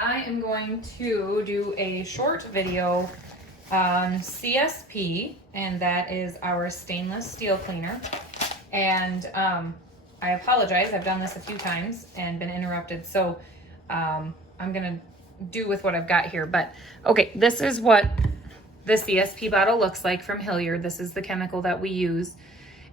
I am going to do a short video on CSP, and that is our stainless steel cleaner. And I apologize, I've done this a few times and been interrupted, so I'm gonna do with what I've got here. But okay, this is what the CSP bottle looks like from Hillyard. This is the chemical that we use.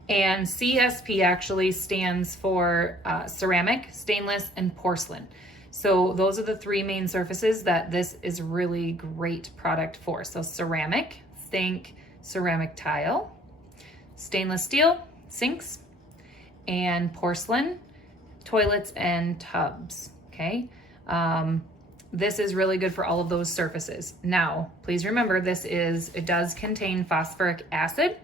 And CSP actually stands for ceramic, stainless, and porcelain. So those are the three main surfaces that this is really great product for. So ceramic, think ceramic tile, stainless steel, sinks, and porcelain, toilets and tubs, okay? This is really good for all of those surfaces. Now, please remember it does contain phosphoric acid,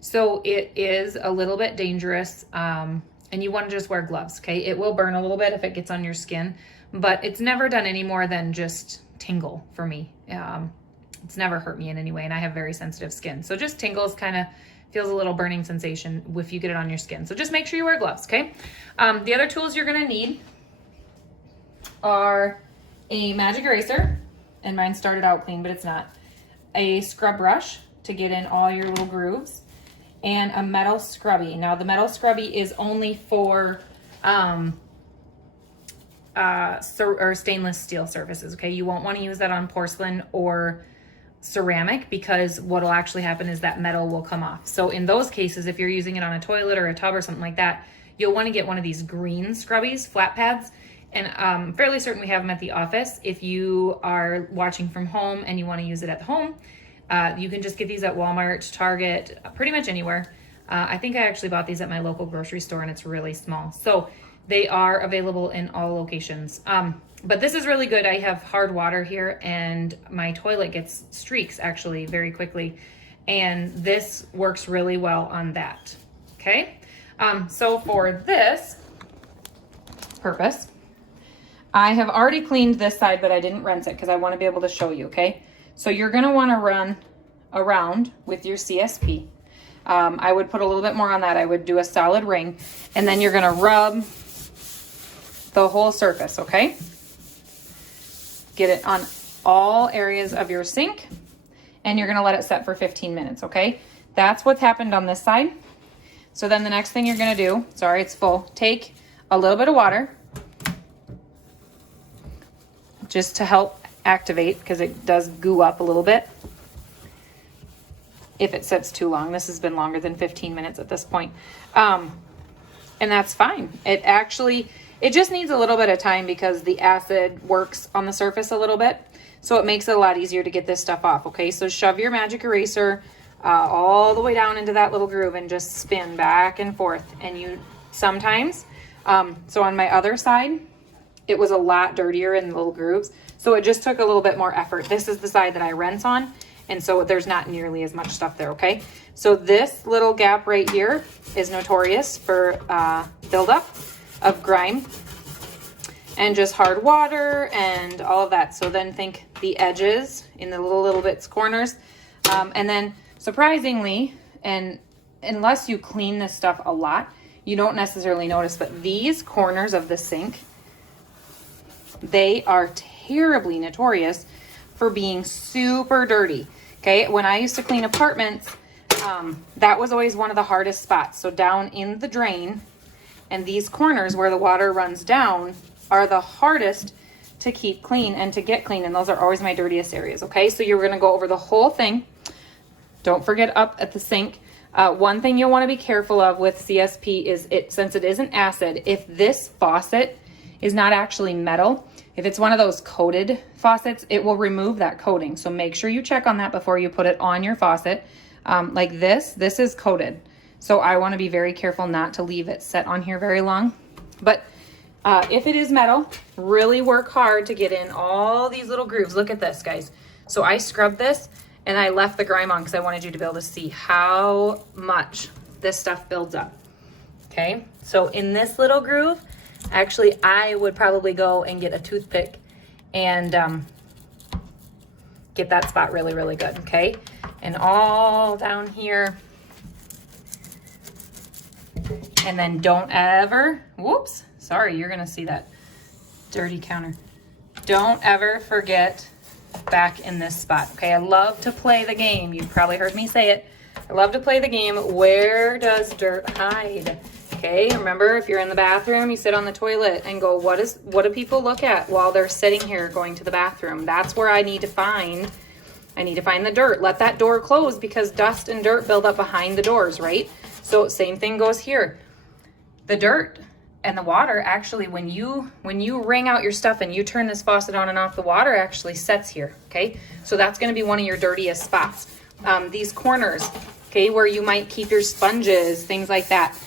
so it is a little bit dangerous, and you want to just wear gloves, okay? It will burn a little bit if it gets on your skin, but it's never done any more than just tingle for me. It's never hurt me in any way, and I have very sensitive skin. So just tingles, kind of feels a little burning sensation if you get it on your skin. So just make sure you wear gloves, okay? The other tools you're gonna need are a magic eraser, and mine started out clean, but it's not. A scrub brush to get in all your little grooves, and a metal scrubby. Now the metal scrubby is only for or stainless steel surfaces, okay? You won't want to use that on porcelain or ceramic, because what will actually happen is that metal will come off. So in those cases, if you're using it on a toilet or a tub or something like that, you'll want to get one of these green scrubbies, flat pads, and I'm fairly certain we have them at the office. If you are watching from home and you want to use it at home, you can just get these at Walmart, Target, pretty much anywhere. I think I actually bought these at my local grocery store, and it's really small. So they are available in all locations. But this is really good. I have hard water here, and my toilet gets streaks actually very quickly. And this works really well on that, okay? So for this purpose, I have already cleaned this side, but I didn't rinse it because I want to be able to show you, okay? So you're gonna wanna run around with your CSP. I would put a little bit more on that. I would do a solid ring, and then you're gonna rub the whole surface, okay? Get it on all areas of your sink, and you're gonna let it set for 15 minutes, okay? That's what's happened on this side. So then the next thing you're gonna do, sorry, it's full, take a little bit of water just to help activate, because it does goo up a little bit if it sits too long. This has been longer than 15 minutes at this point. And that's fine. It just needs a little bit of time because the acid works on the surface a little bit. So it makes it a lot easier to get this stuff off, okay? So shove your magic eraser all the way down into that little groove and just spin back and forth. And you sometimes, so on my other side, it was a lot dirtier in the little grooves. So it just took a little bit more effort. This is the side that I rinse on, and so there's not nearly as much stuff there, okay? So this little gap right here is notorious for buildup of grime and just hard water and all of that. So then think the edges in the little bits corners. And then surprisingly, and unless you clean this stuff a lot, you don't necessarily notice, but these corners of the sink, they are terribly notorious for being super dirty, okay? When I used to clean apartments, that was always one of the hardest spots. So down in the drain, and these corners where the water runs down are the hardest to keep clean and to get clean, and those are always my dirtiest areas, okay? So you're gonna go over the whole thing. Don't forget up at the sink. One thing you'll wanna be careful of with CSP is since it isn't acid, if this faucet is not actually metal, if it's one of those coated faucets, it will remove that coating. So make sure you check on that before you put it on your faucet. Like this is coated. So I want to be very careful not to leave it set on here very long. But if it is metal, really work hard to get in all these little grooves. Look at this, guys. So I scrubbed this and I left the grime on because I wanted you to be able to see how much this stuff builds up. Okay, so in this little groove, actually, I would probably go and get a toothpick and get that spot really, really good, okay? And all down here. And then don't ever, whoops, sorry, you're gonna see that dirty counter. don't ever forget back in this spot. Okay, I love to play the game. You've probably heard me say it. I love to play the game. Where does dirt hide? Okay, remember, if you're in the bathroom, you sit on the toilet and go, what do people look at while they're sitting here going to the bathroom? That's where I need to find the dirt. Let that door close because dust and dirt build up behind the doors, right? So same thing goes here. The dirt and the water actually, when you wring out your stuff and you turn this faucet on and off, the water actually sets here, okay? So that's gonna be one of your dirtiest spots. These corners, okay, where you might keep your sponges, things like that.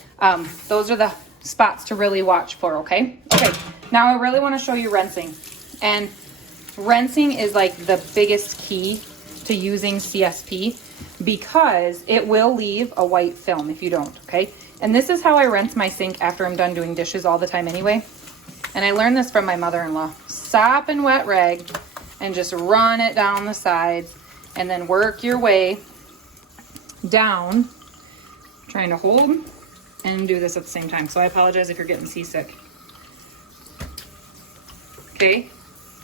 Those are the spots to really watch for, okay? Okay, now I really wanna show you rinsing. And rinsing is like the biggest key to using CSP because it will leave a white film if you don't, okay? And this is how I rinse my sink after I'm done doing dishes all the time anyway. And I learned this from my mother-in-law. Sop and wet rag and just run it down the sides and then work your way down, trying to hold and do this at the same time. So I apologize if you're getting seasick. Okay,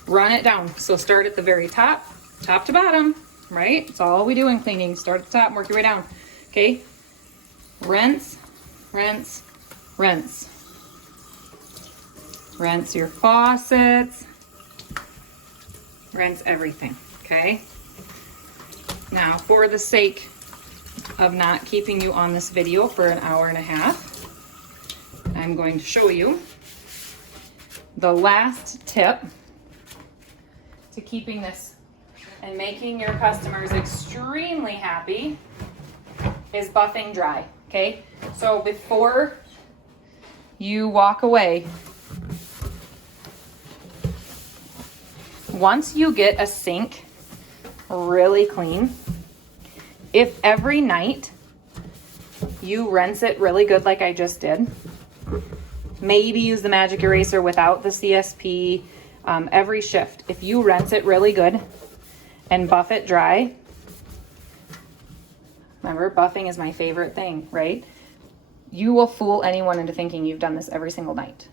run it down. So start at the very top to bottom, right? It's all we do in cleaning. Start at the top and work your way down. Okay, rinse, rinse, rinse. Rinse your faucets. Rinse everything, okay? Now, for the sake of not keeping you on this video for an hour and a half, I'm going to show you the last tip to keeping this and making your customers extremely happy is buffing dry, okay? So before you walk away, once you get a sink really clean, if every night you rinse it really good like I just did, maybe use the magic eraser without the CSP, every shift, if you rinse it really good and buff it dry, remember, buffing is my favorite thing, right? You will fool anyone into thinking you've done this every single night,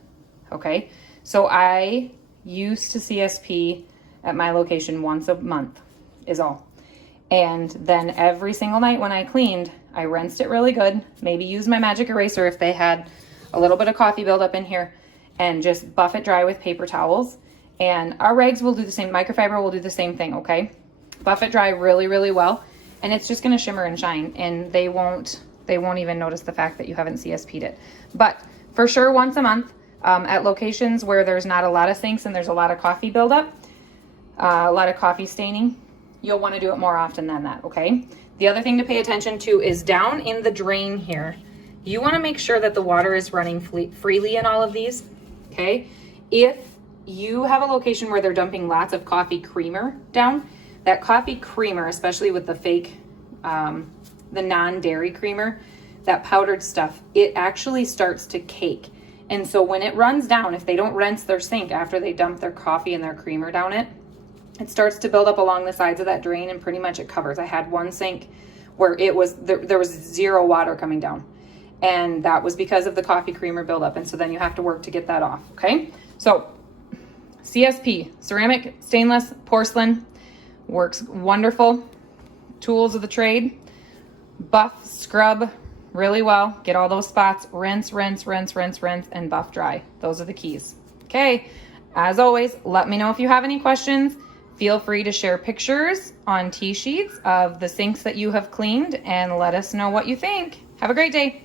okay? So I used to CSP at my location once a month is all. And then every single night when I cleaned, I rinsed it really good, maybe used my magic eraser if they had a little bit of coffee buildup in here, and just buff it dry with paper towels. And our rags will do the same, microfiber will do the same thing, okay? Buff it dry really, really well, and it's just gonna shimmer and shine, and they won't even notice the fact that you haven't CSP'd it. But for sure, once a month, at locations where there's not a lot of sinks and there's a lot of coffee buildup, a lot of coffee staining, you'll want to do it more often than that, okay? The other thing to pay attention to is down in the drain here. You want to make sure that the water is running freely in all of these, okay? If you have a location where they're dumping lots of coffee creamer down, that coffee creamer, especially with the fake, the non-dairy creamer, that powdered stuff, it actually starts to cake. And so when it runs down, if they don't rinse their sink after they dump their coffee and their creamer down it starts to build up along the sides of that drain, and pretty much it covers. I had one sink where it was there was zero water coming down, and that was because of the coffee creamer buildup. And so then you have to work to get that off, okay? So CSP, ceramic, stainless, porcelain, works wonderful. Tools of the trade. Buff, scrub really well. Get all those spots. Rinse, rinse, rinse, rinse, rinse, and buff dry. Those are the keys. Okay, as always, let me know if you have any questions. Feel free to share pictures on T-sheets of the sinks that you have cleaned and let us know what you think. Have a great day.